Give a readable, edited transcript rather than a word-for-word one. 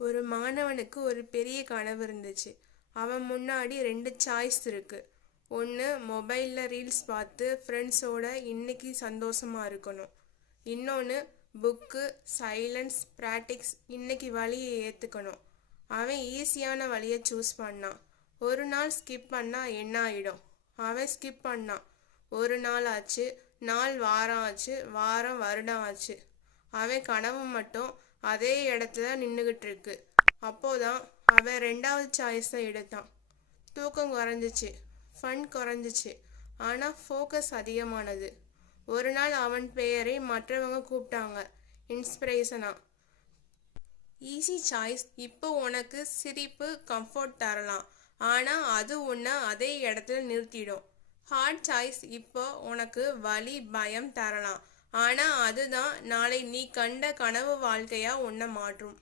ஒரு மாணவனுக்கு ஒரு பெரிய கனவு இருந்துச்சு. அவன் முன்னாடி ரெண்டு சாய்ஸ் இருக்கு. ஒன்று, மொபைலில் ரீல்ஸ் பார்த்து ஃப்ரெண்ட்ஸோட இன்னைக்கு சந்தோஷமா இருக்கணும். இன்னொன்று, புக்கு, சைலன்ஸ், ப்ராக்டிக்ஸ், இன்னைக்கு வழியை ஏற்றுக்கணும். அவன் ஈஸியான வழியை சூஸ் பண்ணான். ஒரு நாள் ஸ்கிப் பண்ணால் என்ன ஆகிடும்? அவன் ஸ்கிப் பண்ணான். ஒரு நாள் ஆச்சு, நாள் வாரம் ஆச்சு, வாரம் வருடம் ஆச்சு. அவன் கனவு மட்டும் அதே இடத்துல நின்றுகிட்டு இருக்கு. அப்போதான் அவன் ரெண்டாவது சாய்ஸை எடுத்தான். தூக்கம் குறைஞ்சிச்சு, ஃபன் குறைஞ்சிச்சு, ஆனால் ஃபோக்கஸ் அதிகமானது. ஒரு நாள் அவன் பெயரை மற்றவங்க கூப்பிட்டாங்க, இன்ஸ்பிரேஷனா. ஈஸி சாய்ஸ் இப்போ உனக்கு சிரிப்பு, கம்ஃபர்ட் தரலாம், ஆனால் அது உன்னை அதே இடத்துல நிறுத்திடும். ஹார்ட் சாய்ஸ் இப்போ உனக்கு வலி, பயம் தரலாம், ஆனால் அதுதான் நாளை நீ கண்ட கனவு வாழ்க்கையா உன்னை மாற்றும்.